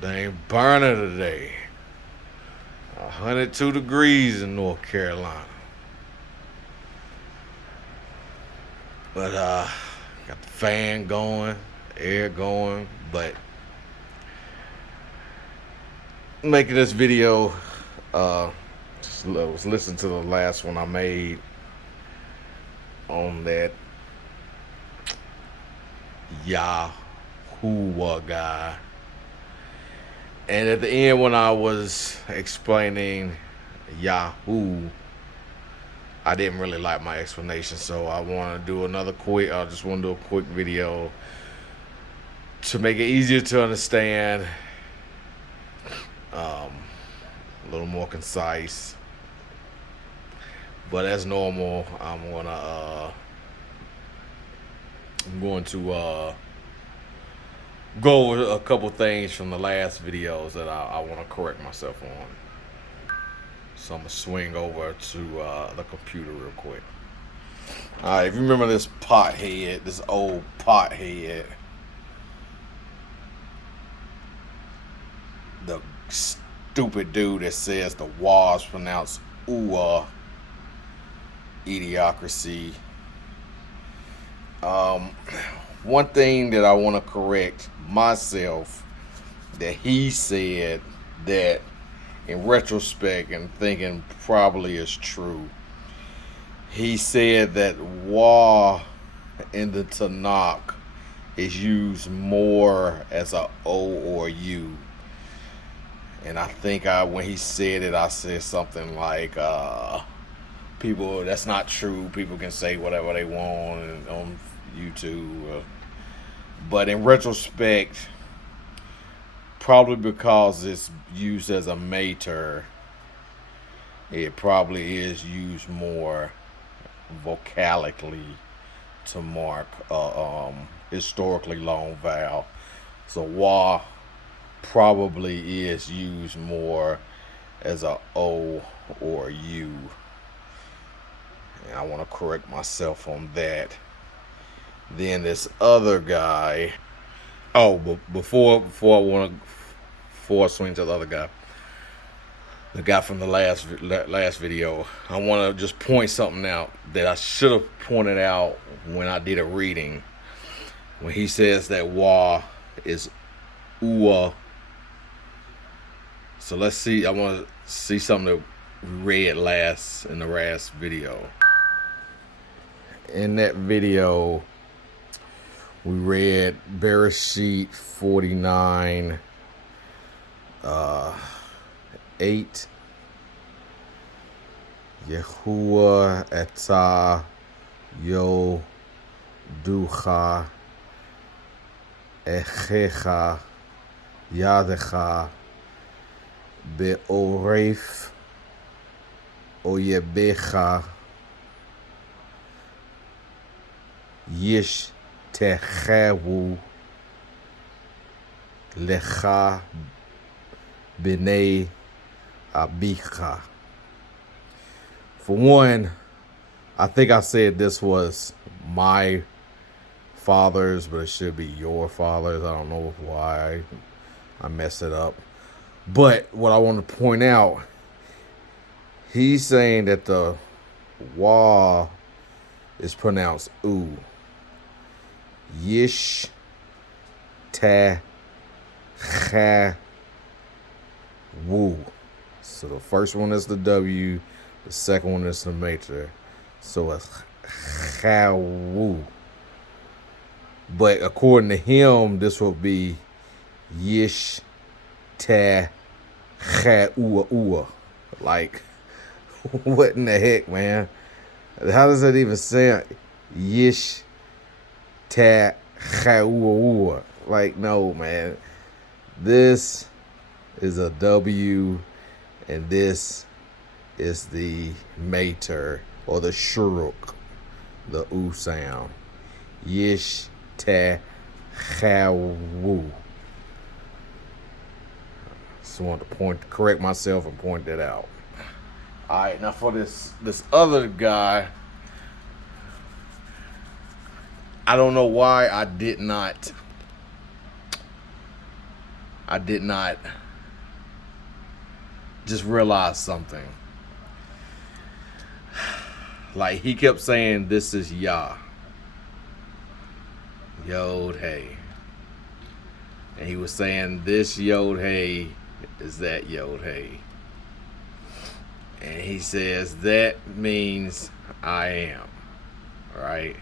Dang burner today. 102 degrees in North Carolina. But got the fan going, air going, but making this video, just was listening to the last one I made on that Yahu-ah guy. And at the end, when I was explaining Yahoo, I didn't really like my explanation, so I want to do another quick. I just want to do a quick video to make it easier to understand, a little more concise. But as normal, I'm going to go over a couple things from the last videos that I want to correct myself on. So I'm gonna swing over to the computer real quick. All right, if you remember this pothead, this old pothead, the stupid dude that says the was pronounced ooh, idiocracy. One thing that I want to correct myself, that he said that in retrospect and thinking probably is true. He said that wa in the Tanakh is used more as a O or U. And I think when he said it, I said something like, people, that's not true. People can say whatever they want on YouTube. But in retrospect, probably because it's used as a mater, it probably is used more vocalically to mark historically long vowel. So wa probably is used more as a O or U. And I want to correct myself on that. Then this other guy. Oh, but before I swing to the other guy, the guy from the last video, I want to just point something out that I should have pointed out when I did a reading. When he says that wa is ooh. So let's see. I want to see something that we read last in the last video. In that video, we read Bereshit 49, 8. Yahu-ah atah ducha echecha yadecha be'oref oyebecha yish techawu lecha b'nei abicha. For one, I think I said this was my fathers, but it should be your fathers. I don't know why I messed it up. But what I want to point out, he's saying that the wa is pronounced oo. Yish ta cha woo. So the first one is the W, the second one is the mater. So it's cha woo. But according to him, this will be yish ta cha ooh. Like, what in the heck, man? How does that even sound? Yish ta cha ooh. Like, no, man. This is a W, and this is the mater, or the shuruk, the oo sound. Yish ta cha woo. Just want to correct myself and point that out. All right, now for this other guy, I don't know why I did not I did not just realize something. Like he kept saying, "This is Yah, Yod Hey," and he was saying, "This Yod Hey is that Yod Hey," and he says that means I am, right?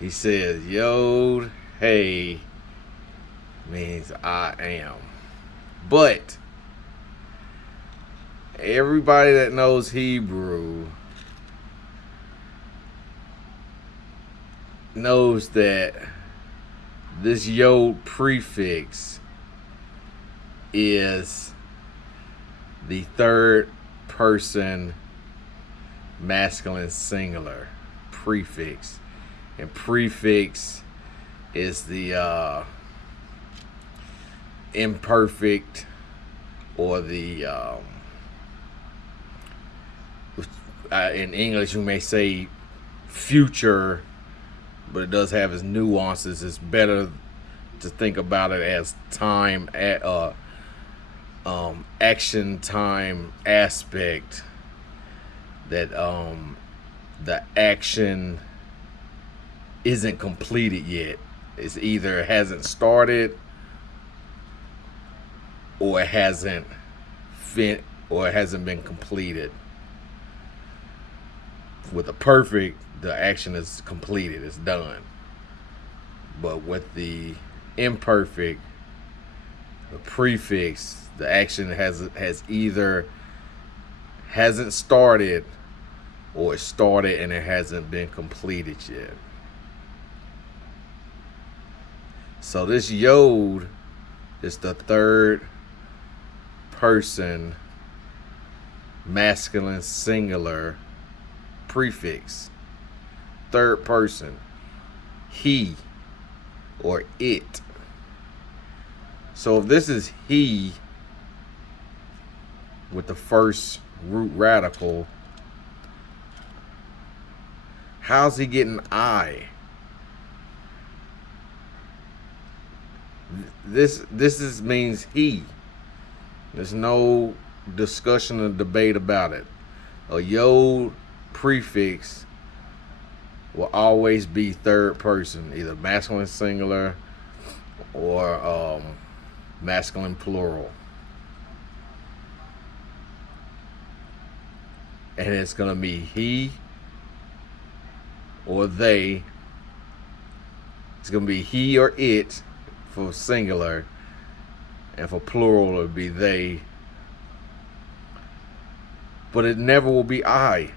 He says Yod Hey means I am, but everybody that knows Hebrew knows that this Yod prefix is the third person masculine singular prefix, and prefix is the imperfect, or the in English you may say future, but it does have its nuances. It's better to think about it as time at action time aspect, that the action isn't completed yet. It's either hasn't started, or it hasn't been completed. With a perfect, the action is completed, it's done. But with the imperfect, the prefix, the action has either hasn't started, or it started and it hasn't been completed yet. So this Yod is the third person masculine singular prefix. Third person, he or it. So if this is he with the first root radical, how's he getting I? This means he. There's no discussion or debate about it. A Yod prefix will always be third person, either masculine singular or masculine plural. And it's going to be he or they. It's going to be he or it for singular, and for plural it would be they. But it never will be I.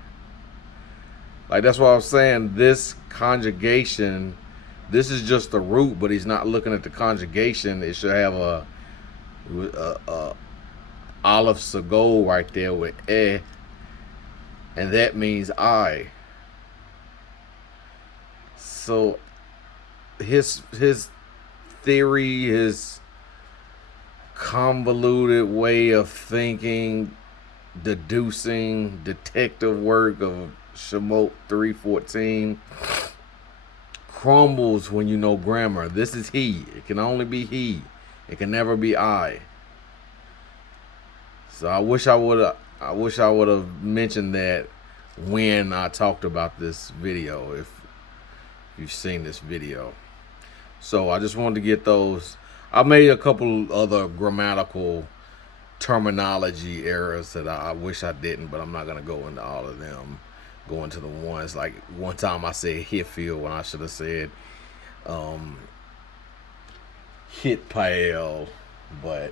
Like, that's what I was saying. This conjugation, this is just the root, but he's not looking at the conjugation. It should have a Aleph Sagol right there with and that means I. So his theory, his convoluted way of thinking, deducing, detective work of Shemot 3:14 crumbles when you know grammar. This is he. It can only be he. It can never be I. So I wish I would have mentioned that when I talked about this video, if you've seen this video. So I just wanted to get those. I made a couple other grammatical terminology errors that I wish I didn't, but I'm not going to go into all of them. Go into the ones, like one time I said Hitfield when I should have said Hitpael, but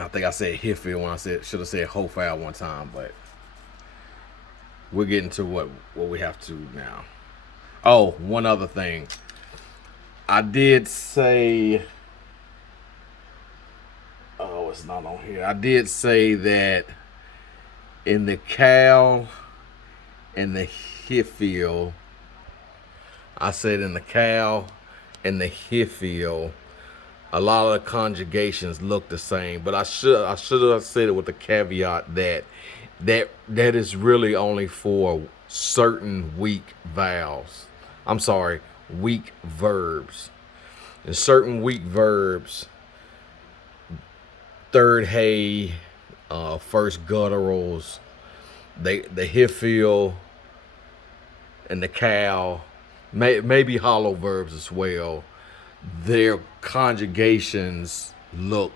I think I said Hitfield when I should have said Hofal one time, but we're getting to what we have to now. Oh, one other thing. I did say, oh, it's not on here. I did say that in the Cal and the Hitfield, I said in the Cal and the Hitfield, a lot of the conjugations look the same, but I should have said it with the caveat that is really only for certain weak vowels. I'm sorry, weak verbs. In certain weak verbs, third hay, first gutturals, the hifil and the cow, maybe hollow verbs as well. Their conjugations look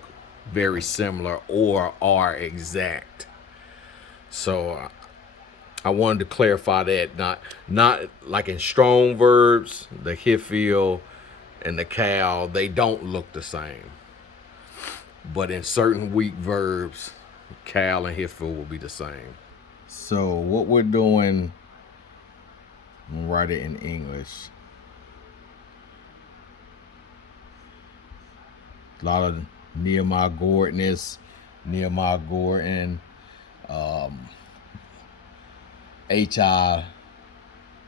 very similar or are exact. So I wanted to clarify that. Not like in strong verbs, the hifil and the cow, they don't look the same. But in certain weak verbs, cow and hifil will be the same. So what we're doing, I'm gonna write it in English. A lot of Nehemiah Gordonness, Nehemiah Gordon, HI,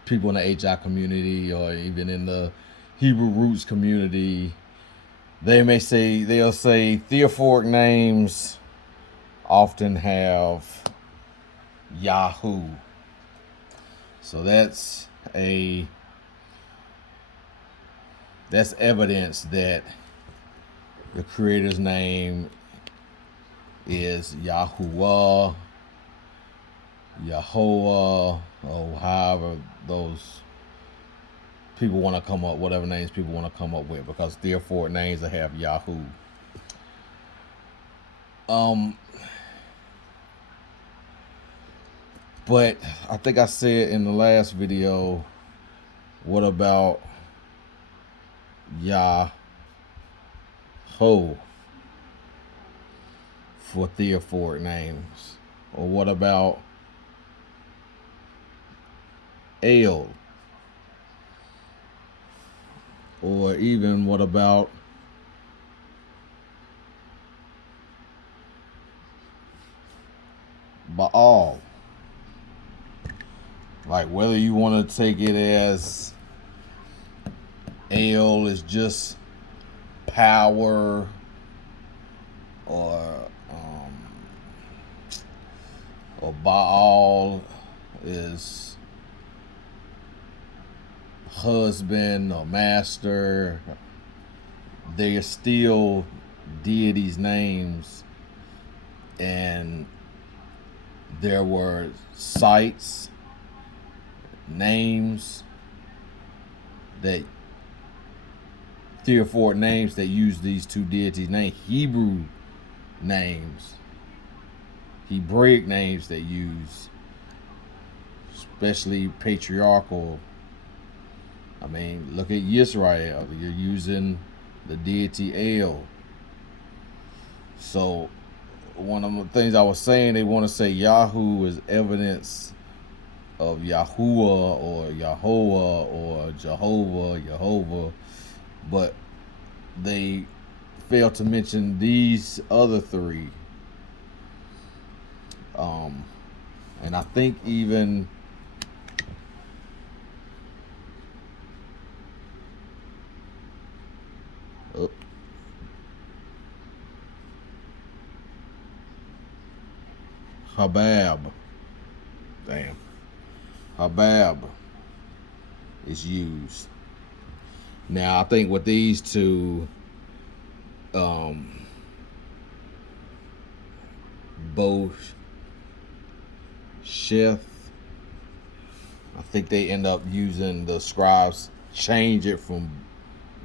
people in the HI community or even in the Hebrew roots community, they'll say theophoric names often have Yahu. So that's evidence that the creator's name is Yahu-ah, Yahu-ah, or however those people want to come up, whatever names people want to come up with, because therefore names that have Yahoo. But I think I said in the last video, what about Yaho for theophoric names? Or what about El? Or even what about Baal? Like whether you want to take it as El is just power, or Baal is husband or master. They are still deities' names, and there were sites, names that theophoric names that use these two deities' names, Hebrew names, Hebraic names that use, especially patriarchal. I mean, look at Yisrael. You're using the deity El. So one of the things I was saying, they want to say Yahu is evidence of Yahu-ah or Yahu-ah or Jehovah, but they fail to mention these other three. And I think even Habab is used. Now I think with these two, both Sheth, I think they end up using, the scribes change it from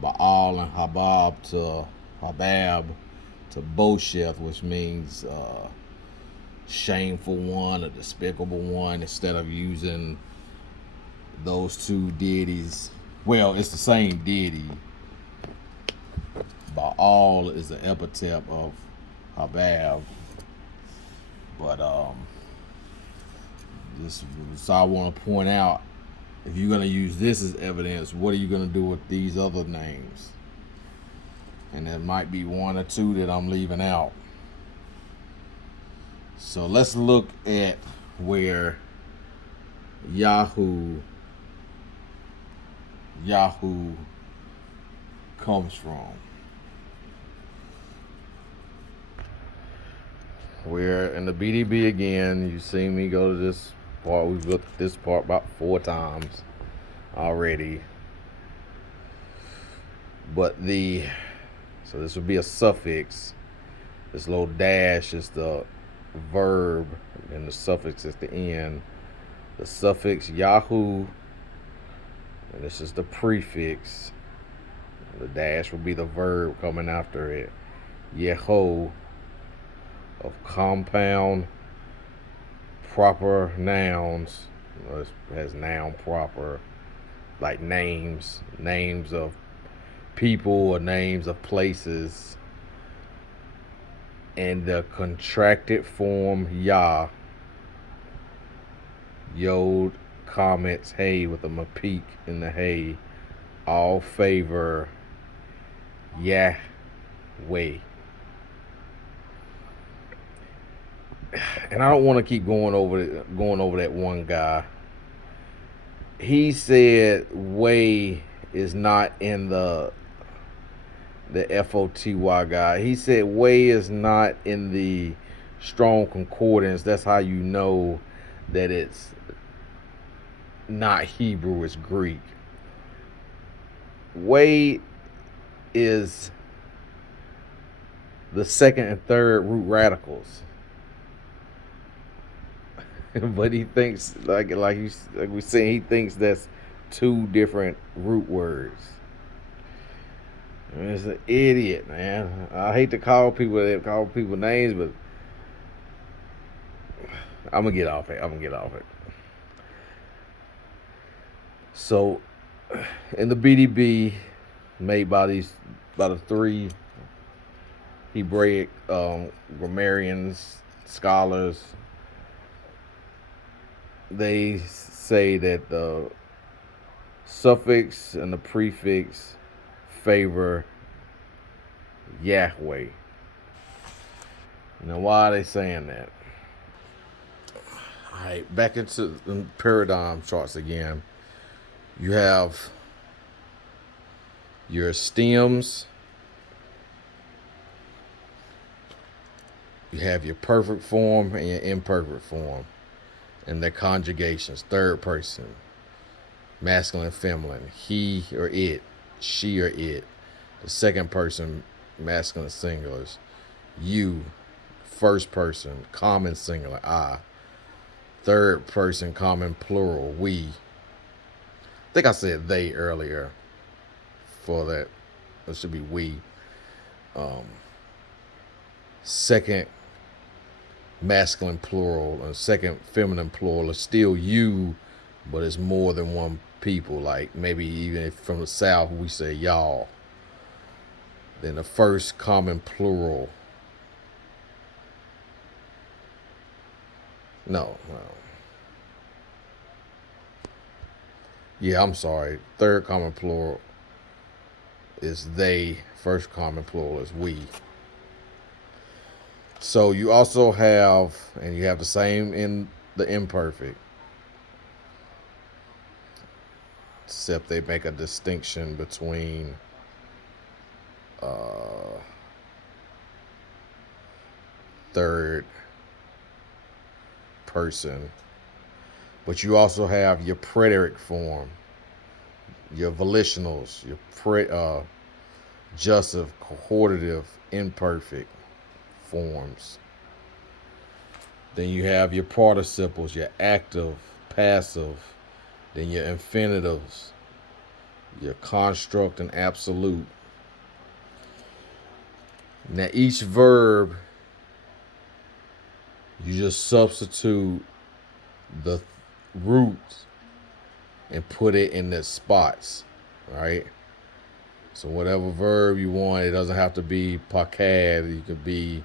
Baal and Habab to Bosheth, which means shameful one, a despicable one, instead of using those two deities. Well, it's the same deity. Baal is the epithet of Habab. But so I want to point out, if you're going to use this as evidence, what are you going to do with these other names? And there might be one or two that I'm leaving out. So let's look at where Yahu comes from. We're in the BDB again. You've seen me go to this part. We've looked at this part about 4 times already. But so this would be a suffix. This little dash is the verb, and the suffix is the end. The suffix Yahu, and this is the prefix. The dash will be the verb coming after it. Yeho, of compound proper nouns. It has noun proper, like names of people or names of places. And the contracted form Yah, Yod comments hey with a mapeak in the hey, all favor Yahweh. And I don't want to keep going over that one guy. He said way is not in the FOTY guy. He said way is not in the strong concordance. That's how you know that it's not Hebrew, it's Greek. Way is the second and third root radicals. But he thinks like we saying, he thinks that's two different root words. I mean, it's an idiot, man. I hate to call people names, but I'm gonna get off it. So, in the BDB made by the three Hebraic grammarians, scholars, they say that the suffix and the prefix favor Yahweh. Now, why are they saying that? All right, back into the paradigm charts again. You have your stems, you have your perfect form and your imperfect form, and their conjugations. Third person, masculine, feminine, he or it, she or it. The second person, masculine singulars. You, first person, common singular, I. Third person, common plural, we. I think I said they earlier for that. It should be we. Second masculine plural and second feminine plural is still you, but it's more than one people. Like maybe even if from the South we say y'all. Then the first common plural. No. Yeah, I'm sorry. Third common plural is they. First common plural is we. So you also have, and you have the same in the imperfect, except they make a distinction between third person. But you also have your preteric form, your volitionals, your jussive, cohortative, imperfect forms. Then you have your participles, your active, passive, then your infinitives, your construct and absolute. Now each verb, you just substitute the roots and put it in the spots, right? So whatever verb you want, it doesn't have to be pakad. You could be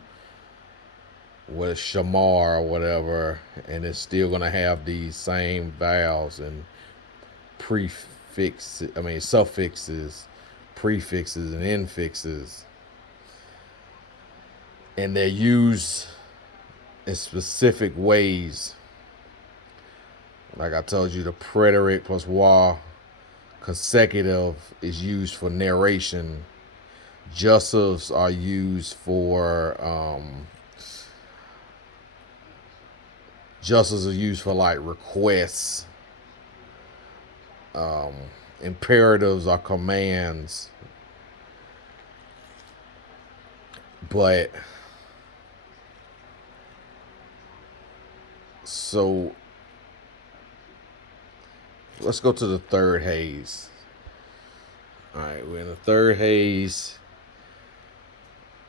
with shamar or whatever, and it's still gonna have these same vowels and suffixes, prefixes, and infixes, and they're used in specific ways. Like I told you, the preterite plus wa consecutive is used for narration. Jussives are used for like requests. Imperatives are commands. But so let's go to the third haze. All right, we're in the third haze,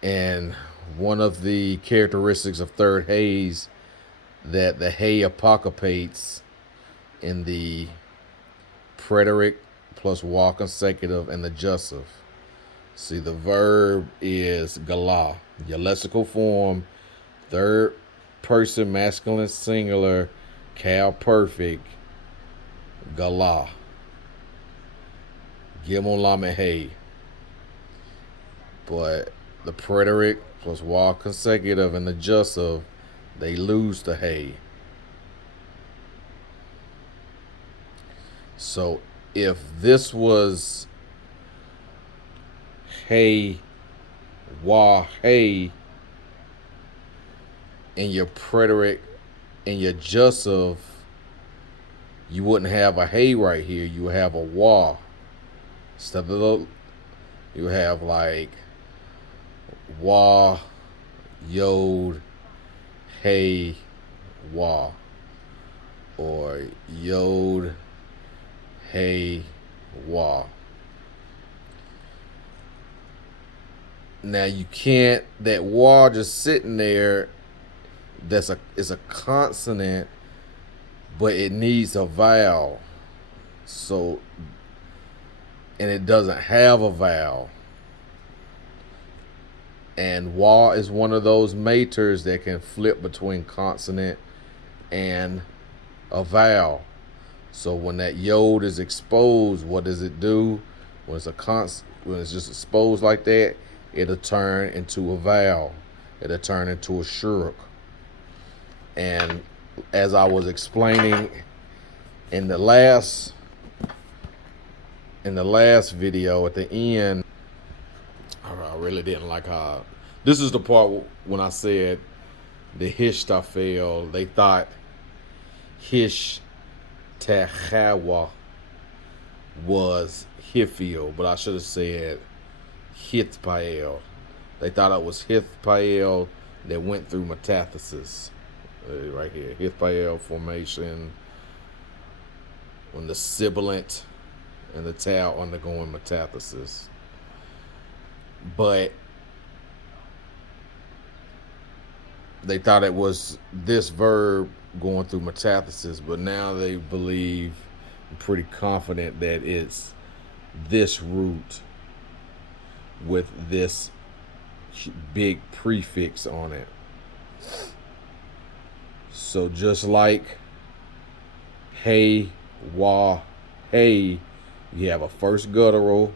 and one of the characteristics of third haze that the hay apocalypse in the preteric plus wa consecutive and the jussive. See, the verb is galah, your lexical form, third person masculine singular, cal perfect, galah, gimel lamed hay. But the preteric plus wa consecutive and the jussive, they lose the hay. So if this was hey, wa, hey, in your preteric and your jussive, you wouldn't have a hey right here. You would have a wa. Instead of the, you have like wa, yod, hey, wa. Or yod, hey, wa. Now you can't, that wa just sitting there, is a consonant, but it needs a vowel. So, and it doesn't have a vowel. And wa is one of those maters that can flip between consonant and a vowel. So when that yod is exposed, what does it do? When it's just exposed like that, it'll turn into a vowel. It'll turn into a shuruk. And as I was explaining in the last video at the end, I really didn't like how this is the part when I said the hishtafel, they thought hish tachawa was hifil, but I should have said hitpael. They thought it was hitpael that went through metathesis. Right here, hitpael formation when the sibilant and the tau undergoing metathesis. But they thought it was this verb going through metathesis, but now they believe, I'm pretty confident that it's this root with this big prefix on it. So just like hey, wa, hey, you have a first guttural,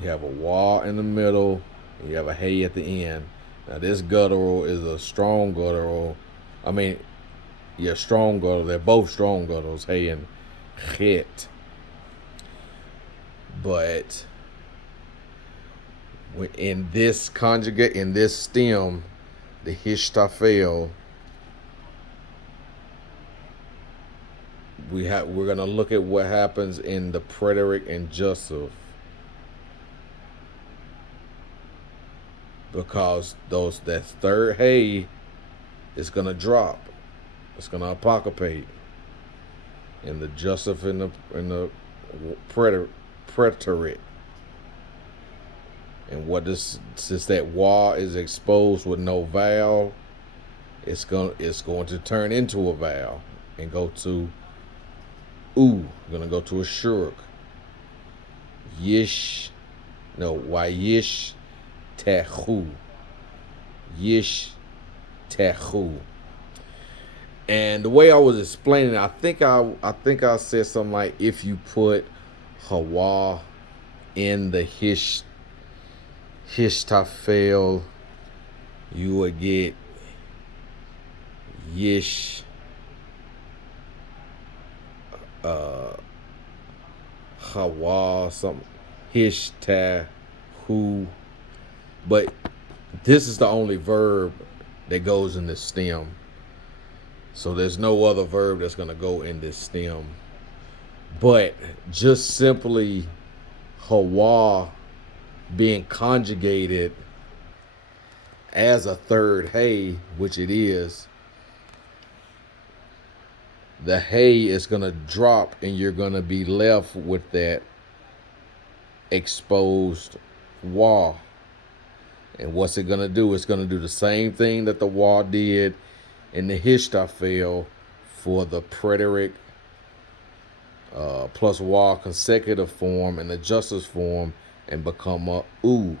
you have a wa in the middle, and you have a hey at the end. Now this guttural is a strong guttural. Strong guttural. They're both strong gutturals, hey and chet. But in this conjugate, in this stem, the hishtafel, we're gonna look at what happens in the preteric and jussive, because that third hey is gonna drop. It's gonna apocalypse in the jussive in the preteric. And since that wa is exposed with no vowel, it's going to turn into a vowel and go to gonna go to a shuruk. Wayish tehu. Yish tehu. And the way I was explaining, I think I said something like, if you put hawa in the hishtafel, you would get yish hawa something hishtahu. But this is the only verb that goes in the stem. So there's no other verb that's going to go in this stem. But just simply hawa being conjugated as a third hey, which it is, the hey is going to drop and you're going to be left with that exposed wall. And what's it going to do? It's going to do the same thing that the wall did in the Hishtafel for the preteric plus wall consecutive form and the justice form and become a oo.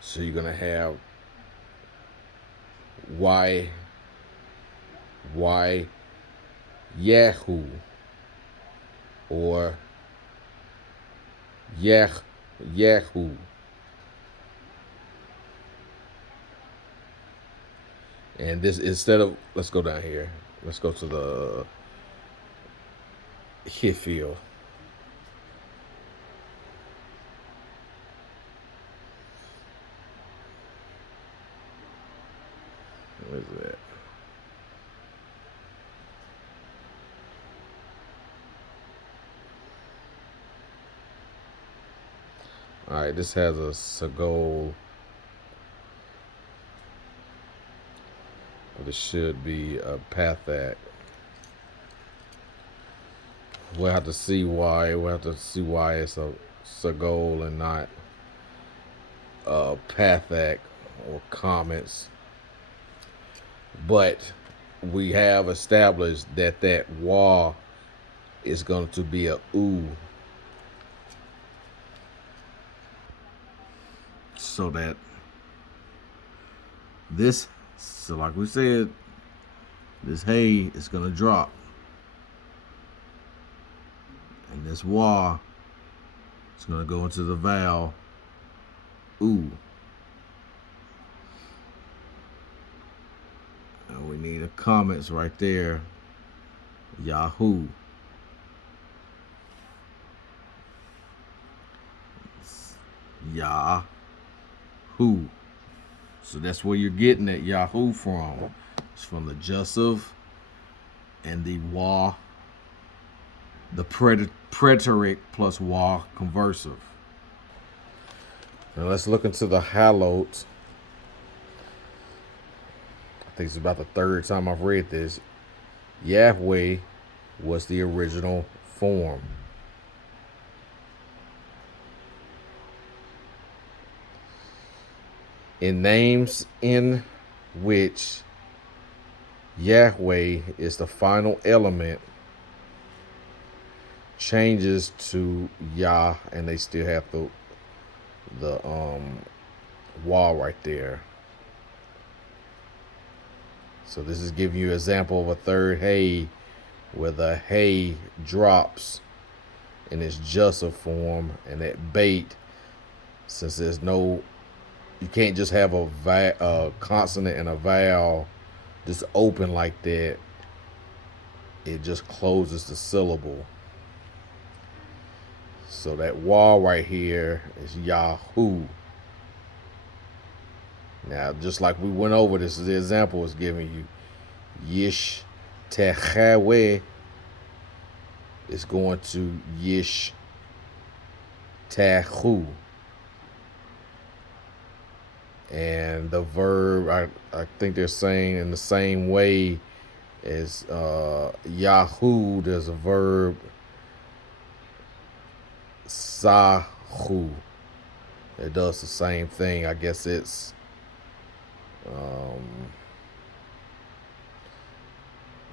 So you're going to have y Yahu or Yahu. And this, instead of, let's go down here. Let's go to the Hifil. What is that? All right, this has a Sagol. This should be a Pathak. We'll have to see why. We'll have to see why it's a Sagol and not a Pathak or comments. But we have established that that wall is going to be a oo. So that this, so like we said, this hay is going to drop. And this wah is going to go into the vowel oo. And we need a comments right there. Yahu. Yahu. So that's where you're getting that Yahu from. It's from the jussive and the wah, the preteric plus wah conversive. Now let's look into the hallowed. I think it's about the third time I've read this. Yahweh was the original form. In names in which Yahweh is the final element, changes to Yah, and they still have the wall right there. So this is giving you an example of a third hay where the hay drops in its jussive form, and that bait, since there's no, you can't just have a consonant and a vowel just open like that. It just closes the syllable. So that wall right here is Yahu. Now, just like we went over, this is the example it's giving you. Yish Techawe is going to Yish Tahu. And the verb, I think they're saying in the same way as Yahu, there's a verb Sahu. It does the same thing. I guess it's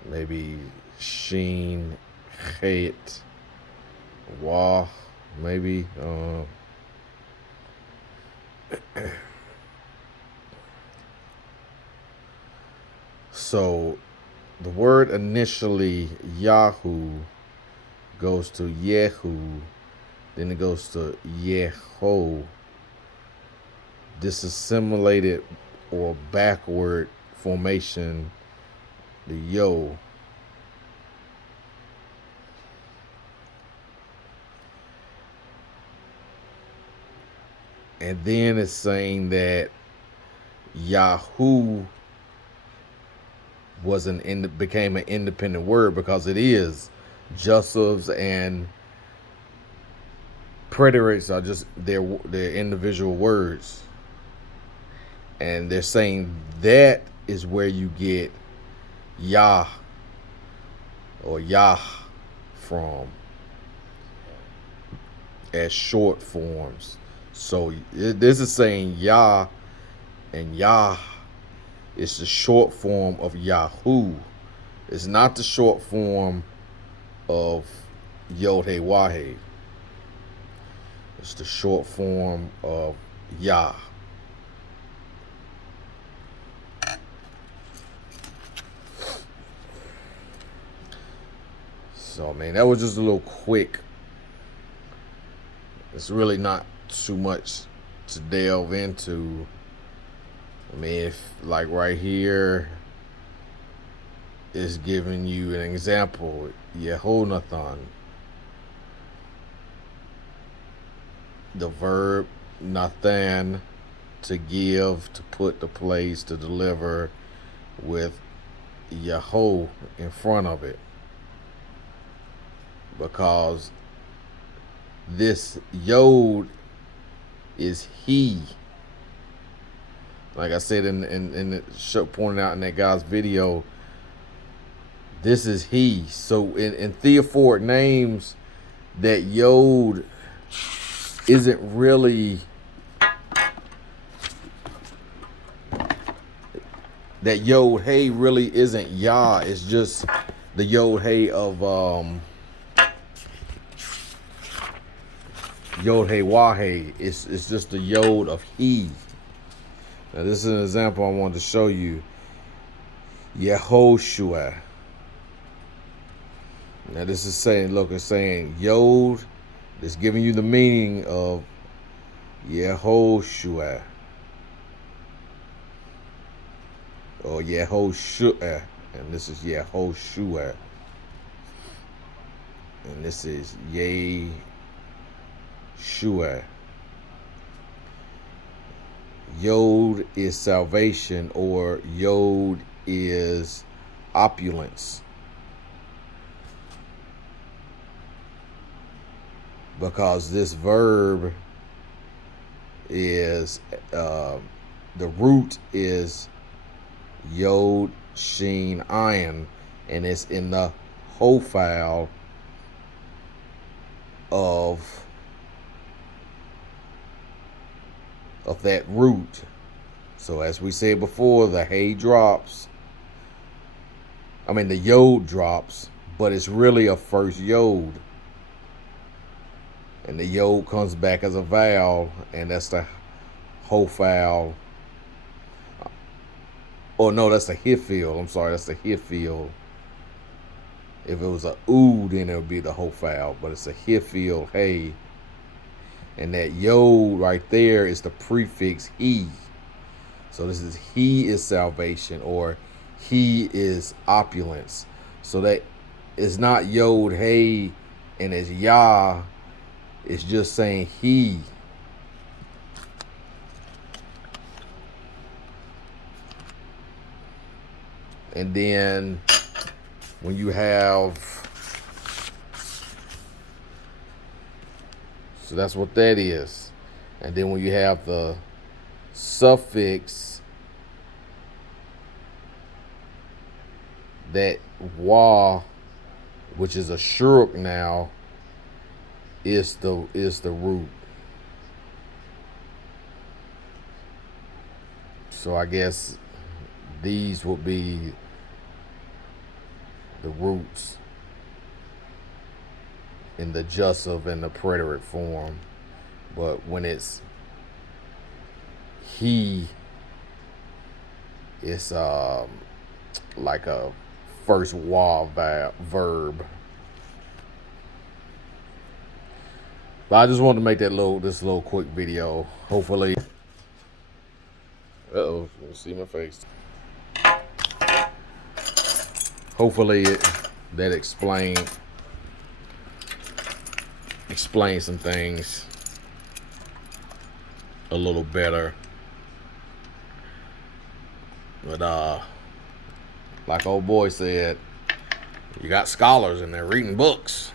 maybe Sheen, Chet, Wah, maybe. So the word initially Yahu goes to Yehu, then it goes to Yeho. This assimilated or backward formation, the yo. And then it's saying that Yahu became an independent word because it is. Jussives and preterics are just their individual words. And they're saying that is where you get Yah or Yah from as short forms. So this is saying Yah and Yah is the short form of Yahu. It's not the short form of Yod-Heh-Wah-Heh. It's the short form of Yah. So, man, that was just a little quick. It's really not too much to delve into. I mean, if like right here is giving you an example, Yehonathan, the verb Nathan, to give, to put, to place, to deliver, with Yaho in front of it, because this Yod is he. Like I said in the show, pointed out in that guy's video, this is he. So in theophoric names, that Yod isn't really, that Yod-Hey really isn't Yah. It's just the Yod-Hey of Yod-Heh-Wah-Heh. It's just the Yod of he. Now this is an example I wanted to show you. Yehoshua. Now this is saying, look, it's saying Yod. It's giving you the meaning of Yehoshua or Yehoshua, and this is Yehoshua, and this is Yeshua. Yod is salvation, or Yod is opulence, because this verb is the root is Yod Shin Ayin, and it's in the hofal of that root. So as we said before, the hay drops. I mean the Yod drops, but it's really a first Yod. And the Yod comes back as a vowel, and that's the hofal. Oh no, that's the hifil. I'm sorry, that's the hifil. If it was a oo, then it would be the hofal, but it's a hifil, hey. And that Yod right there is the prefix he. So this is he is salvation, or he is opulence. So that it's not Yod Hey and it's Yah. It's just saying he. And then when you have, so that's what that is. And then when you have the suffix, that wa, which is a shuruk now, is the root. So I guess these would be the roots in the jussive and the preterite form. But when it's he, it's like a first wa verb. But I just wanted to make that this little quick video. Hopefully, you see my face. Hopefully that explains some things a little better. But like old boy said, you got scholars and they're reading books.